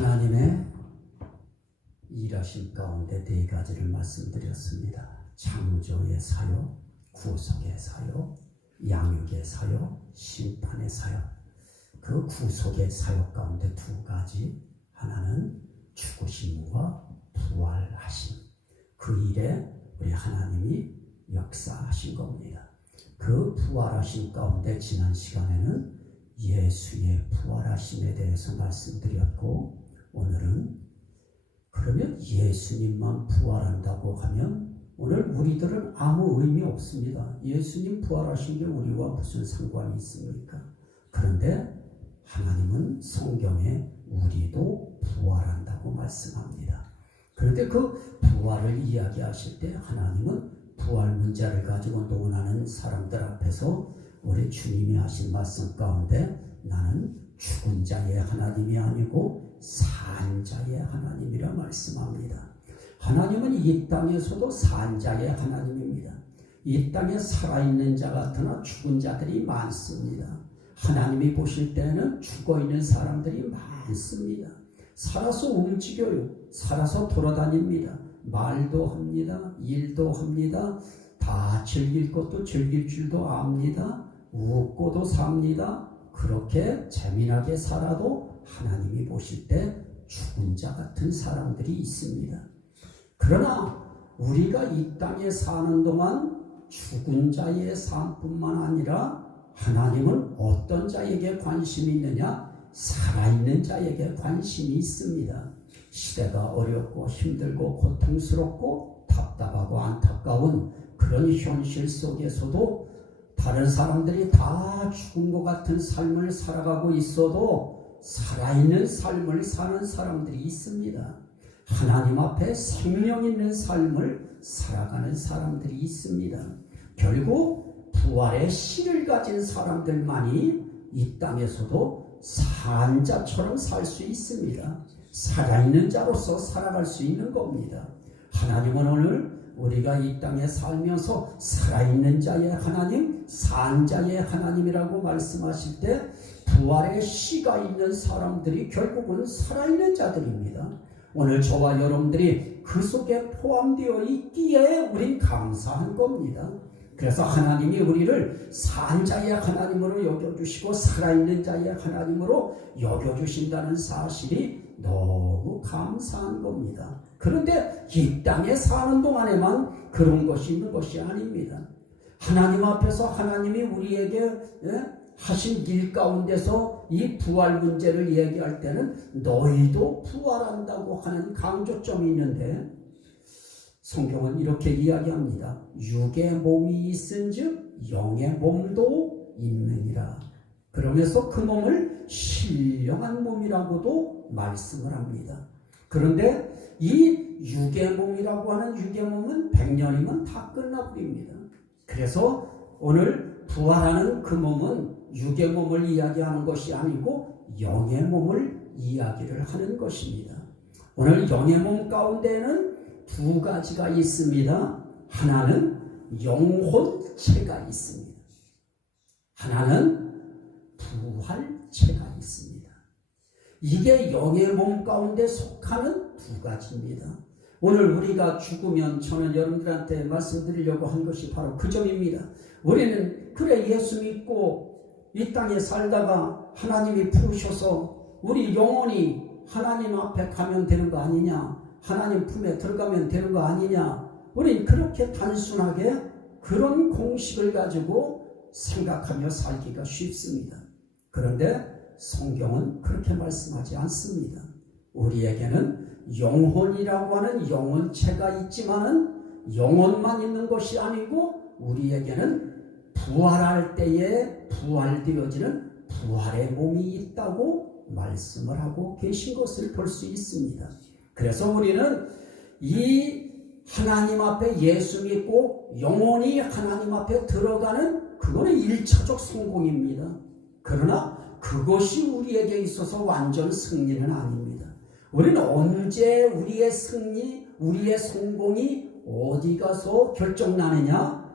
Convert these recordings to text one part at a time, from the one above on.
하나님의 일하심 가운데 네 가지를 말씀드렸습니다. 창조의 사역, 구속의 사역, 양육의 사역, 심판의 사역. 그 구속의 사역 가운데 두 가지, 하나는 죽으심과 부활하심. 그 일에 우리 하나님이 역사하신 겁니다. 그 부활하심 가운데 지난 시간에는 예수의 부활하심에 대해서 말씀드렸고, 오늘은 그러면 예수님만 부활한다고 하면 오늘 우리들은 아무 의미 없습니다. 예수님 부활하신 게 우리와 무슨 상관이 있습니까? 그런데 하나님은 성경에 우리도 부활한다고 말씀합니다. 그런데 그 부활을 이야기하실 때 하나님은 부활 문제를 가지고 논하는 사람들 앞에서 우리 주님이 하신 말씀 가운데 나는 죽은 자의 하나님이 아니고 산 자의 하나님이라 말씀합니다. 하나님은 이 땅에서도 산 자의 하나님입니다. 이 땅에 살아있는 자 같으나 죽은 자들이 많습니다. 하나님이 보실 때는 죽어있는 사람들이 많습니다. 살아서 움직여요. 살아서 돌아다닙니다. 말도 합니다. 일도 합니다. 다 즐길 것도 즐길 줄도 압니다. 웃고도 삽니다. 그렇게 재미나게 살아도 하나님이 보실 때 죽은 자 같은 사람들이 있습니다. 그러나 우리가 이 땅에 사는 동안 죽은 자의 삶뿐만 아니라 하나님은 어떤 자에게 관심이 있느냐? 살아있는 자에게 관심이 있습니다. 시대가 어렵고 힘들고 고통스럽고 답답하고 안타까운 그런 현실 속에서도 다른 사람들이 다 죽은 것 같은 삶을 살아가고 있어도 살아있는 삶을 사는 사람들이 있습니다. 하나님 앞에 생명 있는 삶을 살아가는 사람들이 있습니다. 결국 부활의 씨를 가진 사람들만이 이 땅에서도 산 자처럼 살 수 있습니다. 살아있는 자로서 살아갈 수 있는 겁니다. 하나님은 오늘 우리가 이 땅에 살면서 살아있는 자의 하나님, 산 자의 하나님이라고 말씀하실 때 부활의 씨가 있는 사람들이 결국은 살아있는 자들입니다. 오늘 저와 여러분들이 그 속에 포함되어 있기에 우린 감사한 겁니다. 그래서 하나님이 우리를 산 자의 하나님으로 여겨주시고 살아있는 자의 하나님으로 여겨주신다는 사실이 너무 감사한 겁니다. 그런데 이 땅에 사는 동안에만 그런 것이 있는 것이 아닙니다. 하나님 앞에서 하나님이 우리에게 하신 일 가운데서 이 부활 문제를 얘기할 때는 너희도 부활한다고 하는 강조점이 있는데 성경은 이렇게 이야기합니다. 육의 몸이 있은즉 영의 몸도 있느니라. 그러면서 그 몸을 신령한 몸이라고도 말씀을 합니다. 그런데 이 육의 몸이라고 하는 육의 몸은 100년이면 다 끝나버립니다. 그래서 오늘 부활하는 그 몸은 육의 몸을 이야기하는 것이 아니고 영의 몸을 이야기를 하는 것입니다. 오늘 영의 몸 가운데는 두 가지가 있습니다. 하나는 영혼체가 있습니다. 하나는 부활체가 있습니다. 이게 영의 몸 가운데 속하는 두 가지입니다. 오늘 우리가 죽으면 저는 여러분들한테 말씀드리려고 한 것이 바로 그 점입니다. 우리는 그래 예수 믿고 이 땅에 살다가 하나님이 부르셔서 우리 영혼이 하나님 앞에 가면 되는 거 아니냐? 하나님 품에 들어가면 되는 거 아니냐? 우린 그렇게 단순하게 그런 공식을 가지고 생각하며 살기가 쉽습니다. 그런데 성경은 그렇게 말씀하지 않습니다. 우리에게는 영혼이라고 하는 영혼체가 있지만은 영혼만 있는 것이 아니고 우리에게는 부활할 때에 부활되어지는 부활의 몸이 있다고 말씀을 하고 계신 것을 볼 수 있습니다. 그래서 우리는 이 하나님 앞에 예수 믿고 영혼이 하나님 앞에 들어가는 그거는 1차적 성공입니다. 그러나 그것이 우리에게 있어서 완전 승리는 아닙니다. 우리는 언제 우리의 승리, 우리의 성공이 어디 가서 결정나느냐?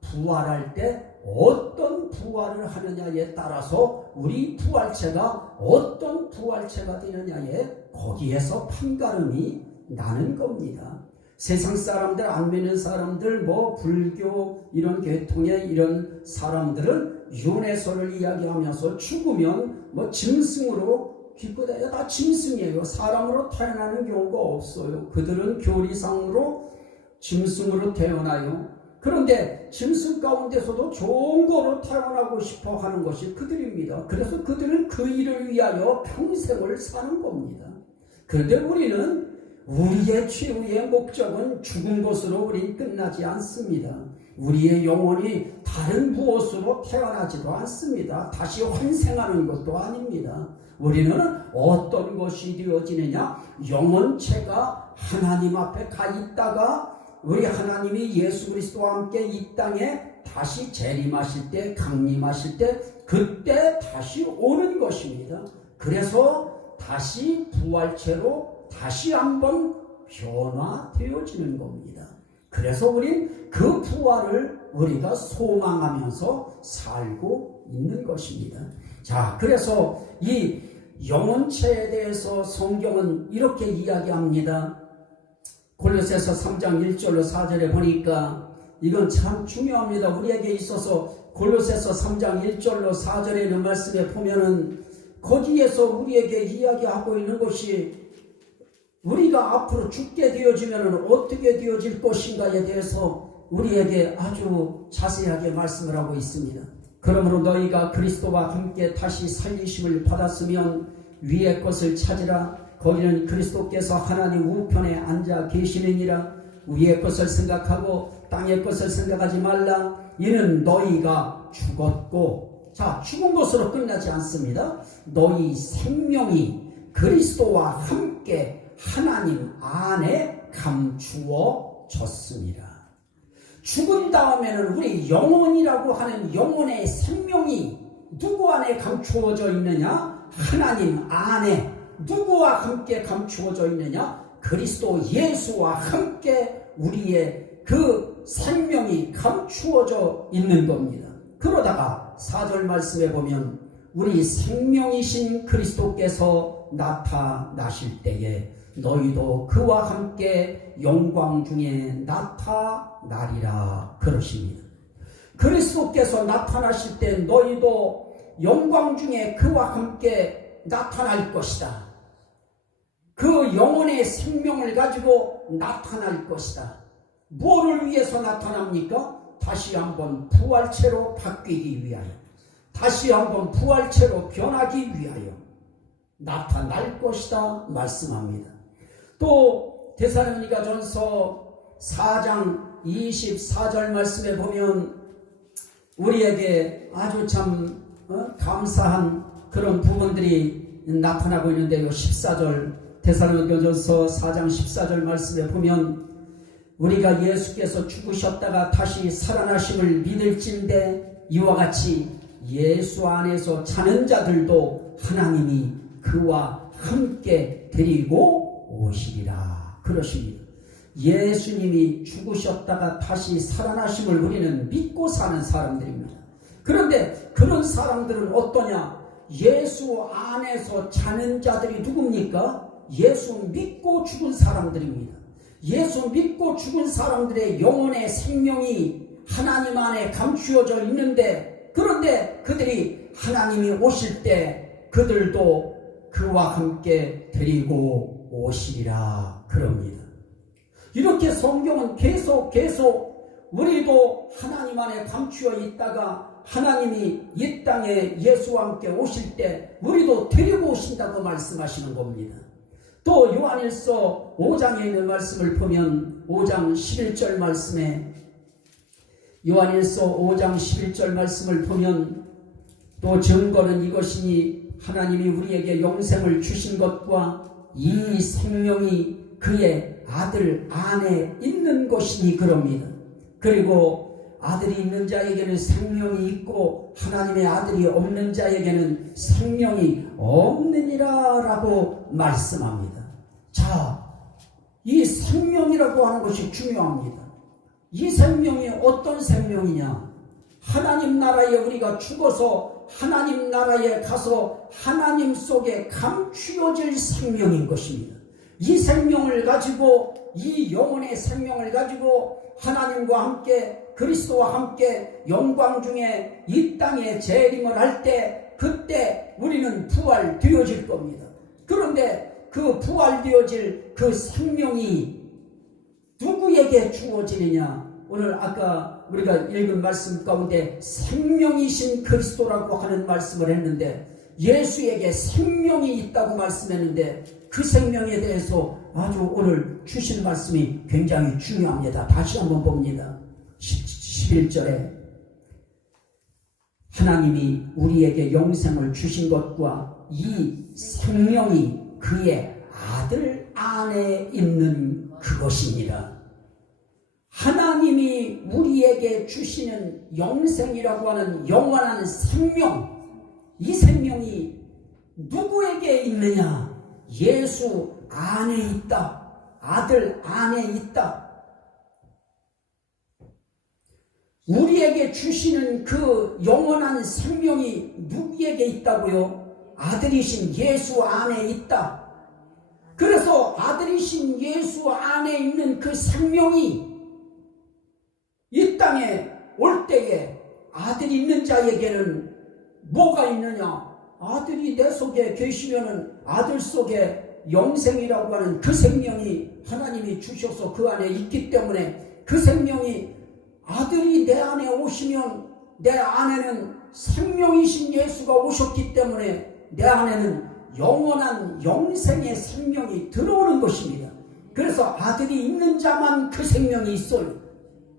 부활할 때 어떤 부활을 하느냐에 따라서 우리 부활체가 어떤 부활체가 되느냐에 거기에서 판가름이 나는 겁니다. 세상 사람들, 안 믿는 사람들, 불교 이런 계통의 이런 사람들은 윤회설을 이야기하면서 죽으면 짐승으로 기쁘다. 다 짐승이에요. 사람으로 태어나는 경우가 없어요. 그들은 교리상으로 짐승으로 태어나요. 그런데 짐승 가운데서도 좋은 거로 태어나고 싶어 하는 것이 그들입니다. 그래서 그들은 그 일을 위하여 평생을 사는 겁니다. 그런데 우리는 우리의 최후의 목적은 죽은 것으로 우린 끝나지 않습니다. 우리의 영혼이 다른 무엇으로 태어나지도 않습니다. 다시 환생하는 것도 아닙니다. 우리는 어떤 것이 되어지느냐? 영혼체가 하나님 앞에 가 있다가 우리 하나님이 예수 그리스도와 함께 이 땅에 다시 재림하실 때, 강림하실 때, 그때 다시 오는 것입니다. 그래서 다시 부활체로 다시 한번 변화되어지는 겁니다. 그래서 우린 그 부활을 우리가 소망하면서 살고 있는 것입니다. 자, 그래서 이 영혼체에 대해서 성경은 이렇게 이야기합니다. 골로새서 3장 1절로 4절에 보니까 이건 참 중요합니다. 우리에게 있어서 골로새서 3장 1절로 4절에 있는 말씀에 보면은 거기에서 우리에게 이야기하고 있는 것이 우리가 앞으로 죽게 되어지면 어떻게 되어질 것인가에 대해서 우리에게 아주 자세하게 말씀을 하고 있습니다. 그러므로 너희가 그리스도와 함께 다시 살리심을 받았으면 위의 것을 찾으라. 거기는 그리스도께서 하나님 우편에 앉아 계시느니라. 위의 것을 생각하고 땅의 것을 생각하지 말라. 이는 너희가 죽었고, 자, 죽은 것으로 끝나지 않습니다. 너희 생명이 그리스도와 함께 하나님 안에 감추어졌습니다. 죽은 다음에는 우리 영혼이라고 하는 영혼의 생명이 누구 안에 감추어져 있느냐? 하나님 안에. 누구와 함께 감추어져 있느냐? 그리스도 예수와 함께 우리의 그 생명이 감추어져 있는 겁니다. 그러다가 4절 말씀에 보면 우리 생명이신 그리스도께서 나타나실 때에 너희도 그와 함께 영광 중에 나타나리라 그러십니다. 그리스도께서 나타나실 때 너희도 영광 중에 그와 함께 나타날 것이다. 그 영혼의 생명을 가지고 나타날 것이다. 무엇을 위해서 나타납니까? 다시 한번 부활체로 바뀌기 위하여, 다시 한번 부활체로 변하기 위하여 나타날 것이다 말씀합니다. 또 데살로니가전서 4장 24절 말씀에 보면 우리에게 아주 참 감사한 그런 부분들이 나타나고 있는데요. 14절 데살로니가전서 4장 14절 말씀에 보면 우리가 예수께서 죽으셨다가 다시 살아나심을 믿을진대 이와 같이 예수 안에서 자는 자들도 하나님이 그와 함께 데리고 오시리라 그러십니다. 예수님이 죽으셨다가 다시 살아나심을 우리는 믿고 사는 사람들입니다. 그런데 그런 사람들은 어떠냐? 예수 안에서 자는 자들이 누굽니까? 예수 믿고 죽은 사람들입니다. 예수 믿고 죽은 사람들의 영혼의 생명이 하나님 안에 감추어져 있는데, 그런데 그들이 하나님이 오실 때 그들도 그와 함께 데리고 오시리라 그럽니다. 이렇게 성경은 계속 우리도 하나님 안에 감추어 있다가 하나님이 이 땅에 예수와 함께 오실 때 우리도 데리고 오신다고 말씀하시는 겁니다. 또 요한일서 5장에 있는 말씀을 보면 5장 11절 말씀에 요한일서 5장 11절 말씀을 보면 또 증거는 이것이니 하나님이 우리에게 영생을 주신 것과 이 생명이 그의 아들 안에 있는 것이니 그럽니다. 그리고 아들이 있는 자에게는 생명이 있고 하나님의 아들이 없는 자에게는 생명이 없느니라 라고 말씀합니다. 자, 이 생명이라고 하는 것이 중요합니다. 이 생명이 어떤 생명이냐? 하나님 나라에 우리가 죽어서 하나님 나라에 가서 하나님 속에 감추어질 생명인 것입니다. 이 생명을 가지고, 이 영혼의 생명을 가지고 하나님과 함께, 그리스도와 함께 영광 중에 이 땅에 재림을 할 때, 그때 우리는 부활되어질 겁니다. 그런데 그 부활되어질 그 생명이 누구에게 주어지느냐? 오늘 아까 우리가 읽은 말씀 가운데 생명이신 그리스도라고 하는 말씀을 했는데, 예수에게 생명이 있다고 말씀했는데, 그 생명에 대해서 아주 오늘 주신 말씀이 굉장히 중요합니다. 다시 한번 봅니다. 11절에 하나님이 우리에게 영생을 주신 것과 이 생명이 그의 아들 안에 있는 그것입니다. 하나님이 우리에게 주시는 영생이라고 하는 영원한 생명, 이 생명이 누구에게 있느냐? 예수 안에 있다. 아들 안에 있다. 우리에게 주시는 그 영원한 생명이 누구에게 있다고요? 아들이신 예수 안에 있다. 그래서 아들이신 예수 안에 있는 그 생명이 이 땅에 올 때에 아들이 있는 자에게는 뭐가 있느냐? 아들이 내 속에 계시면은 아들 속에 영생이라고 하는 그 생명이 하나님이 주셔서 그 안에 있기 때문에, 그 생명이 아들이 내 안에 오시면 내 안에는 생명이신 예수가 오셨기 때문에 내 안에는 영원한 영생의 생명이 들어오는 것입니다. 그래서 아들이 있는 자만 그 생명이 있어요.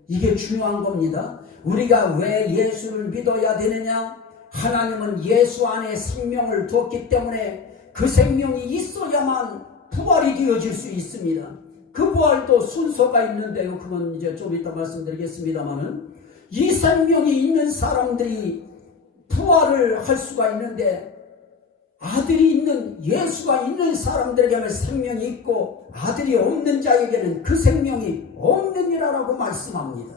이게 중요한 겁니다. 우리가 왜 예수를 믿어야 되느냐? 하나님은 예수 안에 생명을 두었기 때문에 그 생명이 있어야만 부활이 되어질 수 있습니다. 그 부활도 순서가 있는데요. 그건 이제 좀 이따 말씀드리겠습니다만은, 이 생명이 있는 사람들이 부활을 할 수가 있는데, 아들이 있는, 예수가 있는 사람들에게는 생명이 있고 아들이 없는 자에게는 그 생명이 없느니라라고 말씀합니다.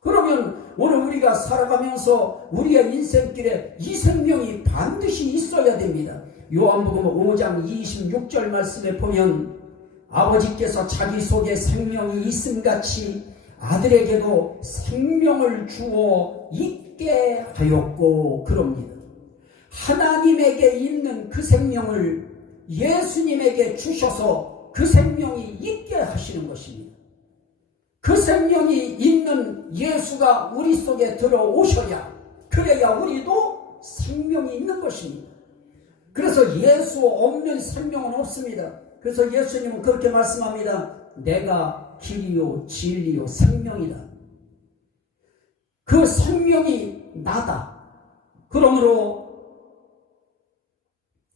그러면 오늘 우리가 살아가면서 우리의 인생길에 이 생명이 반드시 있어야 됩니다. 요한복음 5장 26절 말씀에 보면 아버지께서 자기 속에 생명이 있음같이 아들에게도 생명을 주어 있게 하였고 그럽니다. 하나님에게 있는 그 생명을 예수님에게 주셔서 그 생명이 있게 하시는 것입니다. 그 생명이 있는 예수가 우리 속에 들어오셔야, 그래야 우리도 생명이 있는 것입니다. 그래서 예수 없는 생명은 없습니다. 그래서 예수님은 그렇게 말씀합니다. 내가 길이요 진리요 생명이다. 그 생명이 나다. 그러므로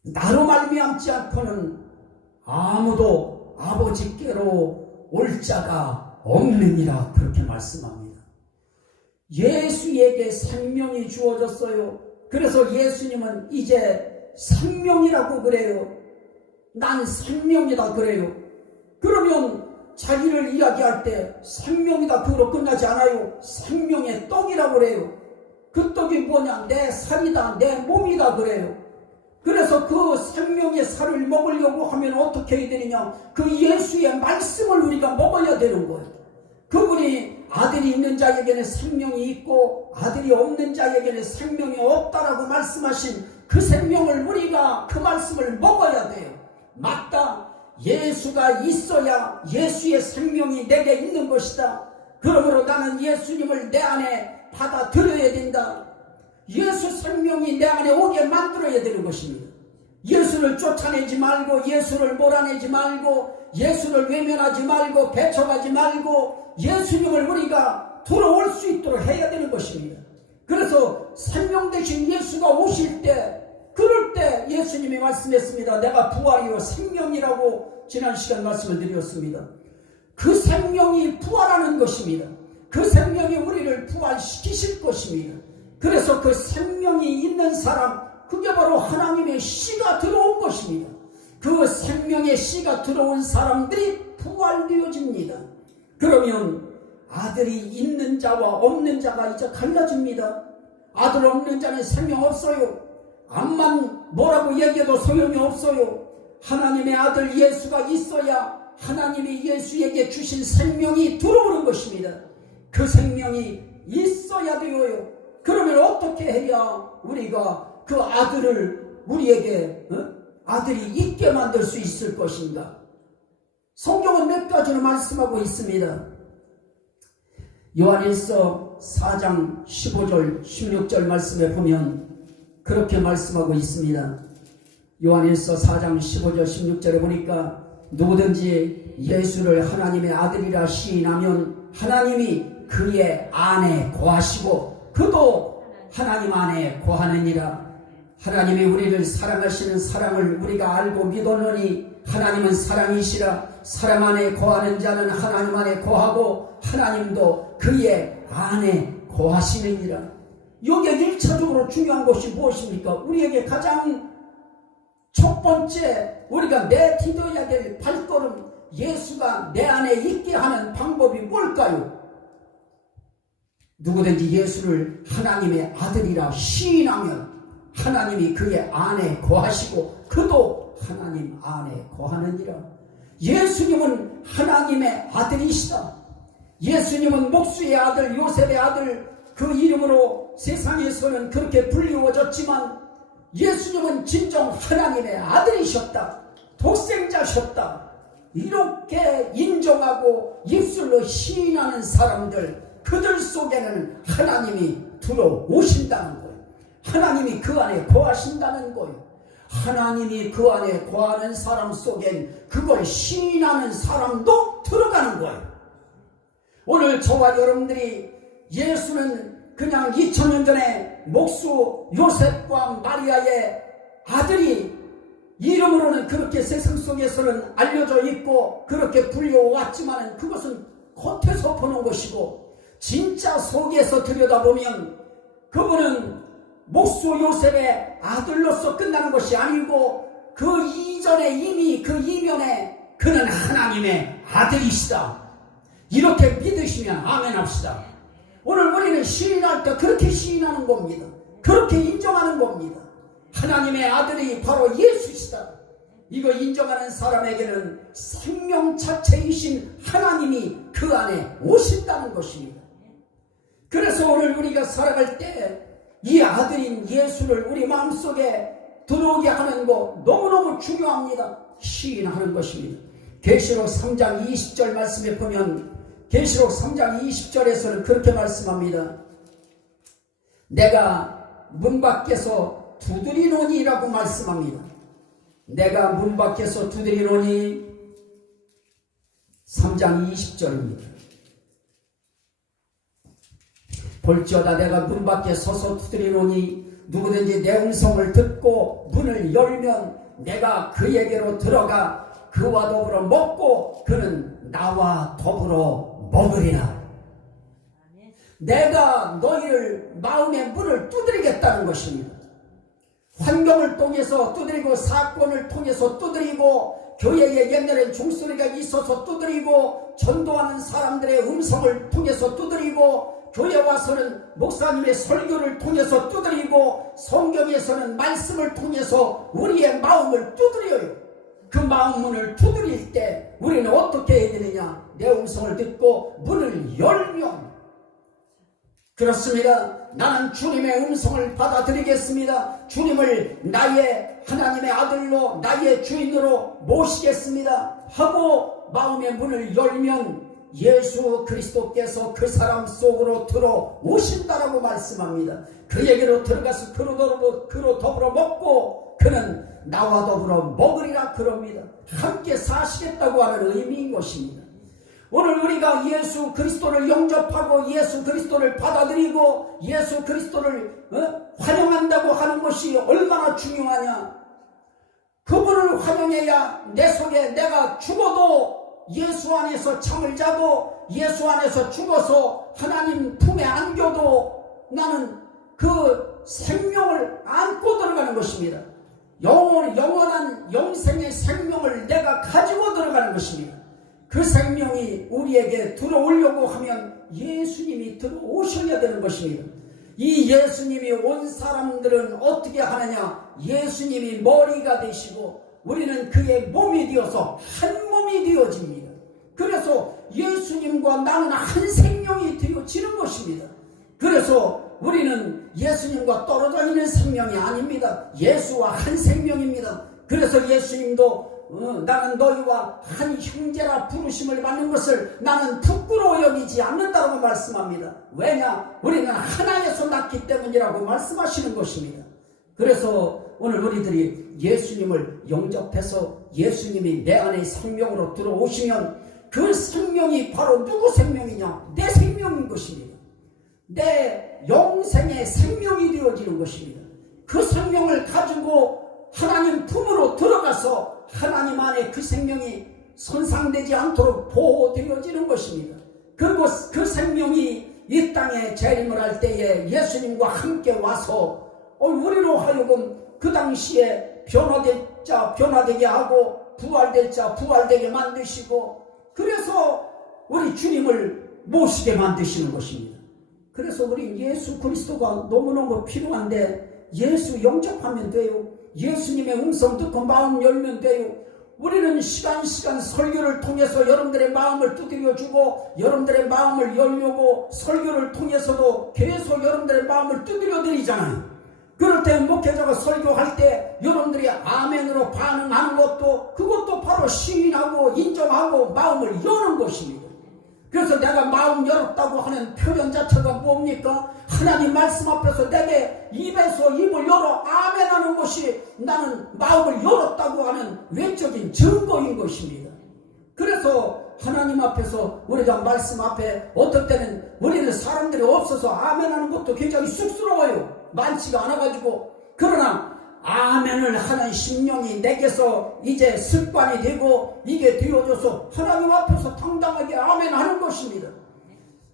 나로 말미암지 않고는 아무도 아버지께로 올 자가 없느니라, 그렇게 말씀합니다. 예수에게 생명이 주어졌어요. 그래서 예수님은 이제 생명이라고 그래요. 난 생명이다 그래요. 그러면 자기를 이야기할 때 생명이다 그로 끝나지 않아요. 생명의 떡이라고 그래요. 그 떡이 뭐냐? 내 살이다, 내 몸이다 그래요. 그래서 그 생명의 살을 먹으려고 하면 어떻게 해야 되느냐? 그 예수의 말씀을 우리가 먹어야 되는 거예요. 그분이 아들이 있는 자에게는 생명이 있고 아들이 없는 자에게는 생명이 없다라고 말씀하신 그 생명을 우리가, 그 말씀을 먹어야 돼요. 맞다. 예수가 있어야 예수의 생명이 내게 있는 것이다. 그러므로 나는 예수님을 내 안에 받아들여야 된다. 예수 생명이 내 안에 오게 만들어야 되는 것입니다. 예수를 쫓아내지 말고, 예수를 몰아내지 말고, 예수를 외면하지 말고, 배척하지 말고, 예수님을 우리가 들어올 수 있도록 해야 되는 것입니다. 그래서 생명 되신 예수가 오실 때, 그럴 때 예수님이 말씀했습니다. 내가 부활이요 생명이라고 지난 시간 말씀을 드렸습니다. 그 생명이 부활하는 것입니다. 그 생명이 우리를 부활시키실 것입니다. 그래서 그 생명이 있는 사람, 그게 바로 하나님의 씨가 들어온 것입니다. 그 생명의 씨가 들어온 사람들이 부활되어집니다. 그러면 아들이 있는 자와 없는 자가 이제 갈라집니다. 아들 없는 자는 생명 없어요. 암만 뭐라고 얘기해도 소용이 없어요. 하나님의 아들 예수가 있어야 하나님이 예수에게 주신 생명이 들어오는 것입니다. 그 생명이 있어야 되어요. 그러면 어떻게 해야 우리가 그 아들을 우리에게 아들이 있게 만들 수 있을 것인가? 성경은 몇 가지로 말씀하고 있습니다. 요한일서 4장 15절 16절 말씀에 보면 그렇게 말씀하고 있습니다. 요한일서 4장 15절 16절에 보니까 누구든지 예수를 하나님의 아들이라 시인하면 하나님이 그의 안에 거하시고 그도 하나님 안에 거하느니라. 하나님이 우리를 사랑하시는 사랑을 우리가 알고 믿었노니 하나님은 사랑이시라. 사랑 안에 거하는 자는 하나님 안에 거하고 하나님도 그의 안에 거하시느니라. 여기에 1차적으로 중요한 것이 무엇입니까? 우리에게 가장 첫 번째 우리가 내딛어야 될 발걸음, 예수가 내 안에 있게 하는 방법이 뭘까요? 누구든지 예수를 하나님의 아들이라 시인하면 하나님이 그의 안에 거하시고 그도 하나님 안에 거하느니라. 예수님은 하나님의 아들이시다. 예수님은 목수의 아들, 요셉의 아들, 그 이름으로 세상에서는 그렇게 불리워졌지만 예수님은 진정 하나님의 아들이셨다. 독생자셨다. 이렇게 인정하고 입술로 시인하는 사람들, 그들 속에는 하나님이 들어오신다는 거예요. 하나님이 그 안에 거하신다는 거예요. 하나님이 그 안에 거하는 사람 속엔 그걸 시인하는 사람도 들어가는 거예요. 오늘 저와 여러분들이 예수는 그냥 2000년 전에 목수 요셉과 마리아의 아들이 이름으로는 그렇게 세상 속에서는 알려져 있고 그렇게 불려왔지만 그것은 겉에서 보는 것이고 진짜 속에서 들여다보면 그분은 목수 요셉의 아들로서 끝나는 것이 아니고 그 이전에 이미 그 이면에 그는 하나님의 아들이시다. 이렇게 믿으시면 아멘 합시다. 오늘 우리는 시인할 때 그렇게 시인하는 겁니다. 그렇게 인정하는 겁니다. 하나님의 아들이 바로 예수시다. 이거 인정하는 사람에게는 생명 자체이신 하나님이 그 안에 오신다는 것입니다. 그래서 오늘 우리가 살아갈 때 이 아들인 예수를 우리 마음속에 들어오게 하는 것 너무너무 중요합니다. 시인하는 것입니다. 계시록 3장 20절 말씀에 보면 계시록 3장 20절에서는 그렇게 말씀합니다. 내가 문 밖에서 두드리노니라고 말씀합니다. 내가 문 밖에서 두드리노니 3장 20절입니다. 볼지어다 내가 문 밖에 서서 두드리노니 누구든지 내 음성을 듣고 문을 열면 내가 그에게로 들어가 그와 더불어 먹고 그는 나와 더불어 먹으리라. 내가 너희를 마음의 문을 두드리겠다는 것입니다. 환경을 통해서 두드리고 사건을 통해서 두드리고 교회에 옛날엔 종소리가 있어서 두드리고 전도하는 사람들의 음성을 통해서 두드리고 교회 와서는 목사님의 설교를 통해서 두드리고 성경에서는 말씀을 통해서 우리의 마음을 두드려요. 그 마음 문을 두드릴 때 우리는 어떻게 해야 되느냐? 내 음성을 듣고 문을 열면 그렇습니다. 나는 주님의 음성을 받아들이겠습니다. 주님을 나의 하나님의 아들로 나의 주인으로 모시겠습니다 하고 마음의 문을 열면 예수 그리스도께서 그 사람 속으로 들어오신다라고 말씀합니다. 그에게로 들어가서 그로 더불어 먹고 그는 나와 더불어 먹으리라 그럽니다. 함께 사시겠다고 하는 의미인 것입니다. 오늘 우리가 예수 그리스도를 영접하고 예수 그리스도를 받아들이고 예수 그리스도를 환영한다고 하는 것이 얼마나 중요하냐. 그분을 환영해야 내 속에 내가 죽어도 예수 안에서 잠을 자도 예수 안에서 죽어서 하나님 품에 안겨도 나는 그 생명을 안고 들어가는 것입니다. 영원한 영생의 생명을 내가 가지고 들어가는 것입니다. 그 생명이 우리에게 들어오려고 하면 예수님이 들어오셔야 되는 것입니다. 이 예수님이 온 사람들은 어떻게 하느냐? 예수님이 머리가 되시고 우리는 그의 몸이 되어서 한 몸이 되어집니다. 그래서 예수님과 나는 한 생명이 되어지는 것입니다. 그래서 우리는 예수님과 떨어져 있는 생명이 아닙니다. 예수와 한 생명입니다. 그래서 예수님도 나는 너희와 한 형제라 부르심을 받는 것을 나는 부끄러워 여기지 않는다고 말씀합니다. 왜냐? 우리는 하나에서 났기 때문이라고 말씀하시는 것입니다. 그래서 오늘 우리들이 예수님을 영접해서 예수님이 내 안에 생명으로 들어오시면 그 생명이 바로 누구 생명이냐? 내 생명인 것입니다. 내 영생의 생명이 되어지는 것입니다. 그 생명을 가지고 하나님 품으로 들어가서 하나님 안에 그 생명이 손상되지 않도록 보호되어지는 것입니다. 그리고 그 생명이 이 땅에 재림을 할 때에 예수님과 함께 와서 우리로 하여금 그 당시에 변화될 자 변화되게 하고 부활될 자 부활되게 만드시고 그래서 우리 주님을 모시게 만드시는 것입니다. 그래서 우리 예수 그리스도가 너무너무 필요한데 예수 영접하면 돼요. 예수님의 음성 듣고 마음 열면 돼요. 우리는 시간 설교를 통해서 여러분들의 마음을 두드려주고 여러분들의 마음을 열려고 설교를 통해서도 계속 여러분들의 마음을 두드려 드리잖아요. 그럴 때 목회자가 설교할 때 여러분들이 아멘으로 반응하는 것도 그것도 바로 시인하고 인정하고 마음을 여는 것입니다. 그래서 내가 마음 열었다고 하는 표현 자체가 뭡니까? 하나님 말씀 앞에서 내게 입에서 입을 열어 아멘하는 것이 나는 마음을 열었다고 하는 외적인 증거인 것입니다. 그래서 하나님 앞에서 우리가 말씀 앞에 어떨 때는 우리는 사람들이 없어서 아멘하는 것도 굉장히 쑥스러워요. 많지가 않아가지고. 그러나 아멘을 하는 심령이 내게서 이제 습관이 되고 이게 되어져서 하나님 앞에서 당당하게 아멘하는 것입니다.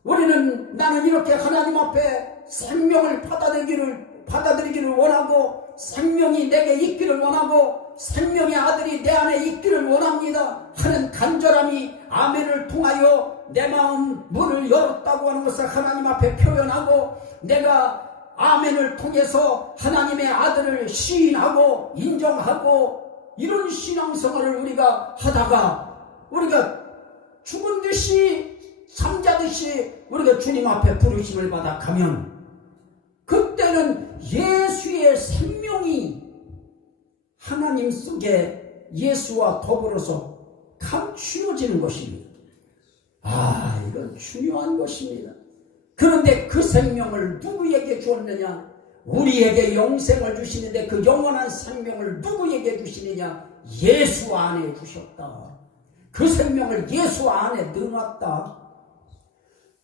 우리는 나는 이렇게 하나님 앞에 생명을 받아들이기를 원하고 생명이 내게 있기를 원하고 생명의 아들이 내 안에 있기를 원합니다 하는 간절함이 아멘을 통하여 내 마음 문을 열었다고 하는 것을 하나님 앞에 표현하고 내가 아멘을 통해서 하나님의 아들을 시인하고 인정하고 이런 신앙생활을 우리가 하다가 우리가 죽은 듯이 잠자듯이 우리가 주님 앞에 부르심을 받아 가면 그때는 예수의 생명이 하나님 속에 예수와 더불어서 감추어지는 것입니다. 이건 중요한 것입니다. 그런데 그 생명을 누구에게 주었느냐? 우리에게 영생을 주시는데 그 영원한 생명을 누구에게 주시느냐? 예수 안에 주셨다. 그 생명을 예수 안에 넣어놨다.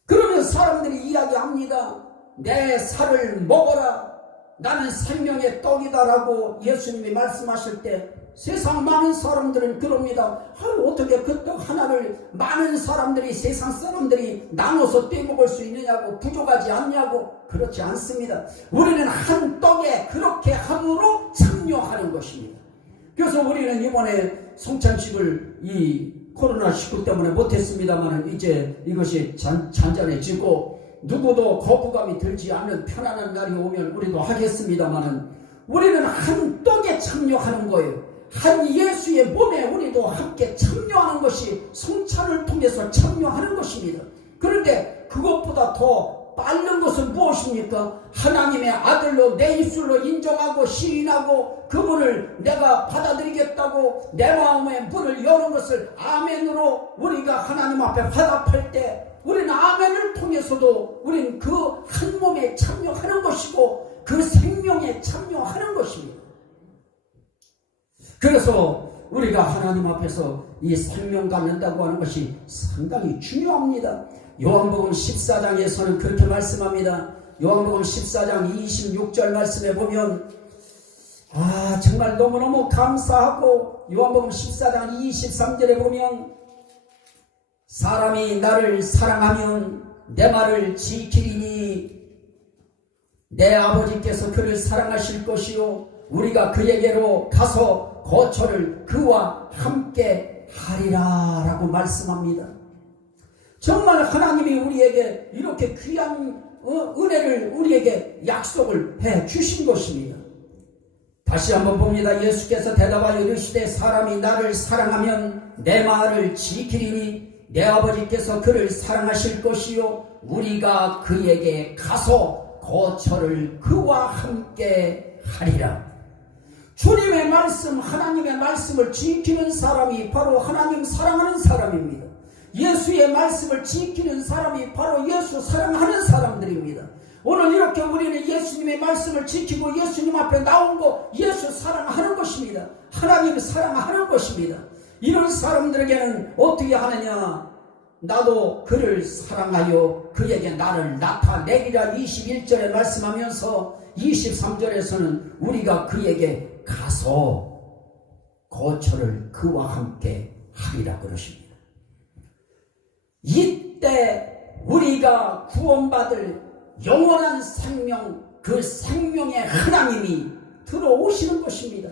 그러면 사람들이 이야기합니다. 내 살을 먹어라. 나는 생명의 떡이다라고 예수님이 말씀하실 때 세상 많은 사람들은 그럽니다. 어떻게 그 떡 하나를 많은 사람들이 세상 사람들이 나눠서 떼먹을 수 있느냐고 부족하지 않냐고. 그렇지 않습니다. 우리는 한 떡에 그렇게 함으로 참여하는 것입니다. 그래서 우리는 이번에 성찬식을 이 코로나19 때문에 못했습니다만 이제 이것이 잔잔해지고 누구도 거부감이 들지 않는 편안한 날이 오면 우리도 하겠습니다만 우리는 한 떡에 참여하는 거예요. 한 예수의 몸에 우리도 함께 참여하는 것이 성찬을 통해서 참여하는 것입니다. 그런데 그것보다 더 빠른 것은 무엇입니까? 하나님의 아들로 내 입술로 인정하고 시인하고 그분을 내가 받아들이겠다고 내 마음의 문을 여는 것을 아멘으로 우리가 하나님 앞에 화답할 때 우리는 아멘을 통해서도 우리는 그 한 몸에 참여하는 것이고 그 생명에 참여하는 것입니다. 그래서 우리가 하나님 앞에서 이 생명 갖는다고 하는 것이 상당히 중요합니다. 요한복음 14장에서는 그렇게 말씀합니다. 요한복음 14장 26절 말씀에 보면 정말 너무너무 감사하고 요한복음 14장 23절에 보면 사람이 나를 사랑하면 내 말을 지키리니 내 아버지께서 그를 사랑하실 것이요 우리가 그에게로 가서 거처를 그와 함께 하리라 라고 말씀합니다. 정말 하나님이 우리에게 이렇게 귀한 은혜를 우리에게 약속을 해 주신 것입니다. 다시 한번 봅니다. 예수께서 대답하여 이르시되 사람이 나를 사랑하면 내 말을 지키리니 내 아버지께서 그를 사랑하실 것이요 우리가 그에게 가서 거처를 그와 함께 하리라. 주님의 말씀, 하나님의 말씀을 지키는 사람이 바로 하나님 사랑하는 사람입니다. 예수의 말씀을 지키는 사람이 바로 예수 사랑하는 사람들입니다. 오늘 이렇게 우리는 예수님의 말씀을 지키고 예수님 앞에 나온 거 예수 사랑하는 것입니다. 하나님 사랑하는 것입니다. 이런 사람들에게는 어떻게 하느냐? 나도 그를 사랑하여 그에게 나를 나타내리라 21절에 말씀하면서 23절에서는 우리가 그에게 가서 거처를 그와 함께 하리라 그러십니다. 이때 우리가 구원받을 영원한 생명, 그 생명의 하나님이 들어오시는 것입니다.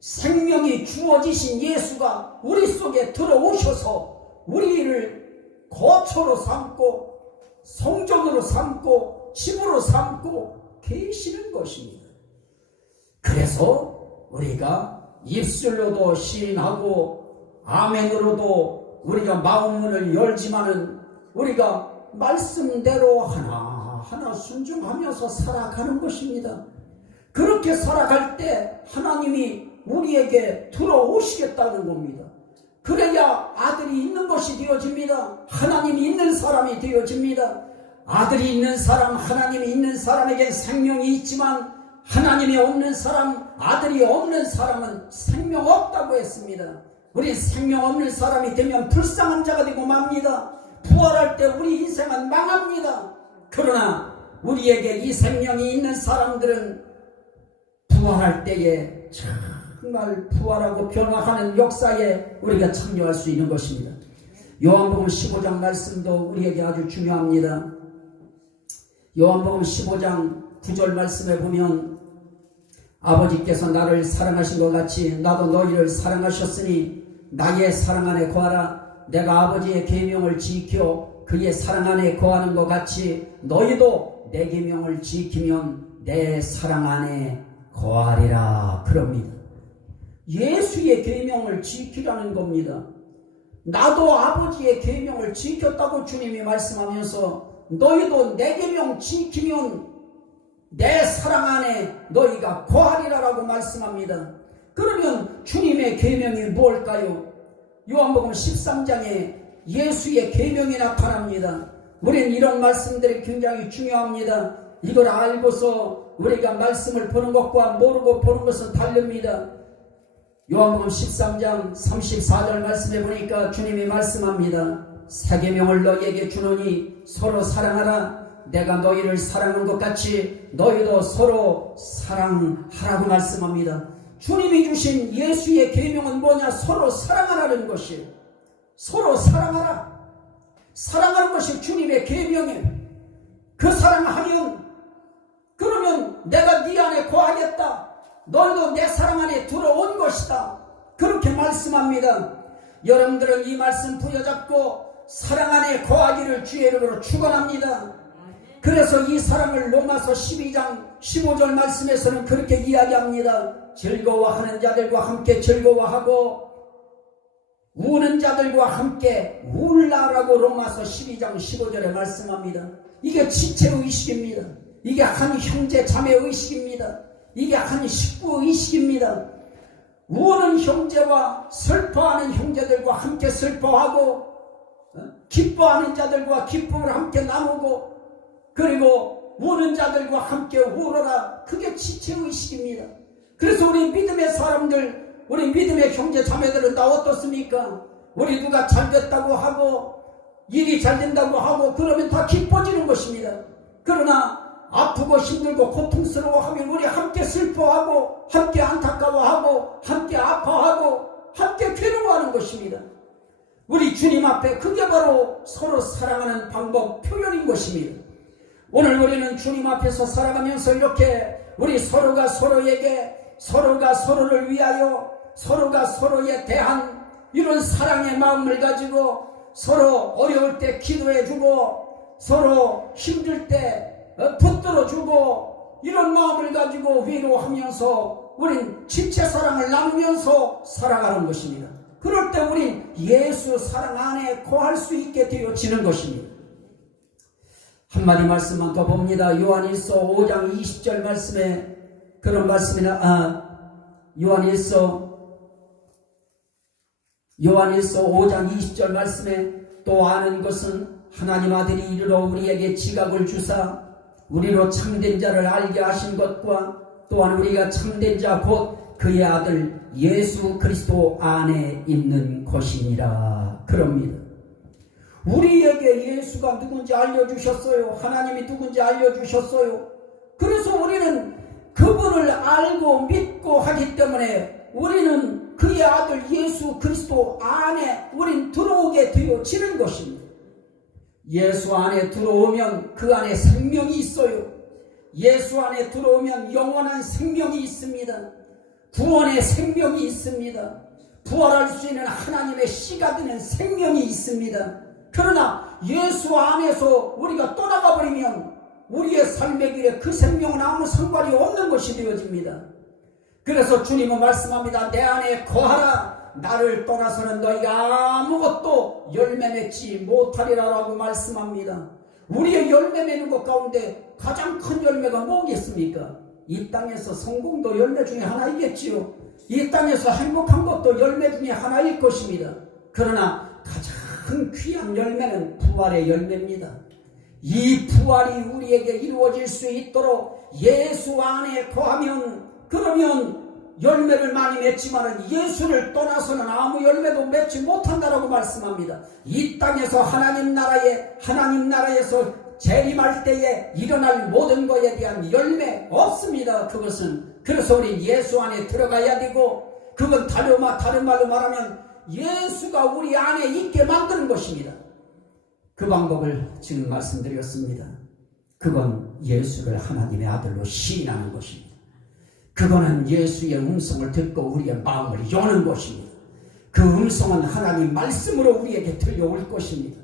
생명이 주어지신 예수가 우리 속에 들어오셔서 우리를 거처로 삼고 성전으로 삼고 집으로 삼고 계시는 것입니다. 그래서 우리가 입술로도 시인하고 아멘으로도 우리가 마음문을 열지만은 우리가 말씀대로 하나하나 순종하면서 살아가는 것입니다. 그렇게 살아갈 때 하나님이 우리에게 들어오시겠다는 겁니다. 그래야 아들이 있는 것이 되어집니다. 하나님이 있는 사람이 되어집니다. 아들이 있는 사람, 하나님이 있는 사람에겐 생명이 있지만 하나님이 없는 사람, 아들이 없는 사람은 생명 없다고 했습니다. 우리 생명 없는 사람이 되면 불쌍한 자가 되고 맙니다. 부활할 때 우리 인생은 망합니다. 그러나 우리에게 이 생명이 있는 사람들은 부활할 때에 정말 부활하고 변화하는 역사에 우리가 참여할 수 있는 것입니다. 요한복음 15장 말씀도 우리에게 아주 중요합니다. 요한복음 15장 9절 말씀에 보면 아버지께서 나를 사랑하신 것 같이 나도 너희를 사랑하셨으니 나의 사랑 안에 거하라. 내가 아버지의 계명을 지켜 그의 사랑 안에 거하는 것 같이 너희도 내 계명을 지키면 내 사랑 안에 거하리라 그럽니다. 예수의 계명을 지키라는 겁니다. 나도 아버지의 계명을 지켰다고 주님이 말씀하면서 너희도 내 계명 지키면 내 사랑 안에 너희가 거하리라라고 말씀합니다. 그러면 주님의 계명이 뭘까요? 요한복음 13장에 예수의 계명이 나타납니다. 우리는 이런 말씀들이 굉장히 중요합니다. 이걸 알고서 우리가 말씀을 보는 것과 모르고 보는 것은 다릅니다. 요한복음 13장 34절 말씀해 보니까 주님이 말씀합니다. 새 계명을 너희에게 주노니 서로 사랑하라. 내가 너희를 사랑한 것 같이 너희도 서로 사랑하라고 말씀합니다. 주님이 주신 예수의 계명은 뭐냐? 서로 사랑하라는 것이에요. 서로 사랑하라. 사랑하는 것이 주님의 계명이에요. 그 사랑하면 그러면 내가 네 안에 거하겠다. 너희도 내 사랑 안에 들어온 것이다. 그렇게 말씀합니다. 여러분들은 이 말씀 부여잡고 사랑 안에 거하기를 주의 이름으로 축원합니다. 그래서 이 사랑을 로마서 12장 15절 말씀에서는 그렇게 이야기합니다. 즐거워하는 자들과 함께 즐거워하고 우는 자들과 함께 울라라고 로마서 12장 15절에 말씀합니다. 이게 지체의식입니다. 이게 한 형제 자매의식입니다. 이게 한 식구의식입니다. 우는 형제와 슬퍼하는 형제들과 함께 슬퍼하고 기뻐하는 자들과 기쁨을 함께 나누고 그리고 우는 자들과 함께 울어라. 그게 지체의식입니다. 그래서 우리 믿음의 사람들, 우리 믿음의 형제 자매들은 다 어떻습니까? 우리 누가 잘 됐다고 하고 일이 잘 된다고 하고 그러면 다 기뻐지는 것입니다. 그러나 아프고 힘들고 고통스러워하면 우리 함께 슬퍼하고 함께 안타까워하고 함께 아파하고 함께 괴로워하는 것입니다. 우리 주님 앞에 그게 바로 서로 사랑하는 방법 표현인 것입니다. 오늘 우리는 주님 앞에서 살아가면서 이렇게 우리 서로가 서로에게 서로가 서로를 위하여 서로가 서로에 대한 이런 사랑의 마음을 가지고 서로 어려울 때 기도해주고 서로 힘들 때 붙들어주고 이런 마음을 가지고 위로하면서 우린 지체 사랑을 나누면서 살아가는 것입니다. 그럴 때 우린 예수 사랑 안에 거할 수 있게 되어지는 것입니다. 한마디 말씀만 더 봅니다. 요한일서 5장 20절 말씀에 그런 말씀이나 요한일서 5장 20절 말씀에 또 아는 것은 하나님 아들이 이르러 우리에게 지각을 주사 우리로 참된 자를 알게 하신 것과 또한 우리가 참된 자 곧 그의 아들 예수 그리스도 안에 있는 것이니라. 그럽니다. 우리에게 예수가 누군지 알려주셨어요. 하나님이 누군지 알려주셨어요. 그래서 우리는 그분을 알고 믿고 하기 때문에 우리는 그의 아들 예수 그리스도 안에 우린 들어오게 되어지는 것입니다. 예수 안에 들어오면 그 안에 생명이 있어요. 예수 안에 들어오면 영원한 생명이 있습니다. 구원의 생명이 있습니다. 부활할 수 있는 하나님의 씨가 되는 생명이 있습니다. 그러나 예수 안에서 우리가 떠나가 버리면 우리의 삶의 길에 그 생명은 아무 상관이 없는 것이 되어집니다. 그래서 주님은 말씀합니다. 내 안에 거하라. 나를 떠나서는 너희가 아무것도 열매 맺지 못하리라라고 말씀합니다. 우리의 열매 맺는 것 가운데 가장 큰 열매가 뭐겠습니까? 이 땅에서 성공도 열매 중에 하나이겠지요. 이 땅에서 행복한 것도 열매 중에 하나일 것입니다. 그러나 가장 귀한 열매는 부활의 열매입니다. 이 부활이 우리에게 이루어질 수 있도록 예수 안에 거하면 그러면 열매를 많이 맺지만 예수를 떠나서는 아무 열매도 맺지 못한다라고 말씀합니다. 이 땅에서 하나님 나라에서 재림할 때에 일어날 모든 것에 대한 열매 없습니다. 그것은 그래서 우리 예수 안에 들어가야 되고 그건 다른 말로 말하면 예수가 우리 안에 있게 만드는 것입니다. 그 방법을 지금 말씀드렸습니다. 그건 예수를 하나님의 아들로 시인하는 것입니다. 그거는 예수의 음성을 듣고 우리의 마음을 여는 것입니다. 그 음성은 하나님 말씀으로 우리에게 들려올 것입니다.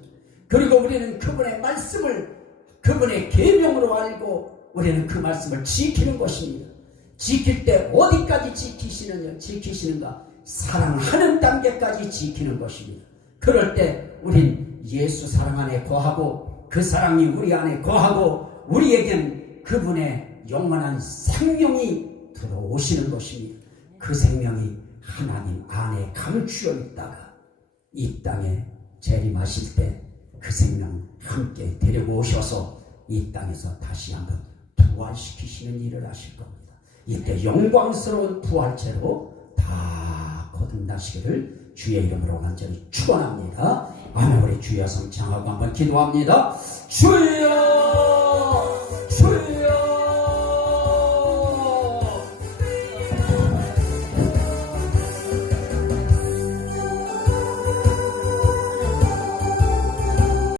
그리고 우리는 그분의 말씀을 그분의 계명으로 알고 우리는 그 말씀을 지키는 것입니다. 지킬 때 어디까지 지키시는가? 사랑하는 단계까지 지키는 것입니다. 그럴 때 우린 예수 사랑 안에 거하고 그 사랑이 우리 안에 거하고 우리에겐 그분의 영원한 생명이 들어오시는 것입니다. 그 생명이 하나님 안에 감추어 있다가 이 땅에 재림하실 때 그 생명 함께 데리고 오셔서 이 땅에서 다시 한번 부활시키시는 일을 하실 겁니다. 이때 영광스러운 부활체로 다 거듭나시기를 주의 이름으로 간절히 축원합니다. 아멘. 우리 주여 성창하고 한번 기도합니다. 주여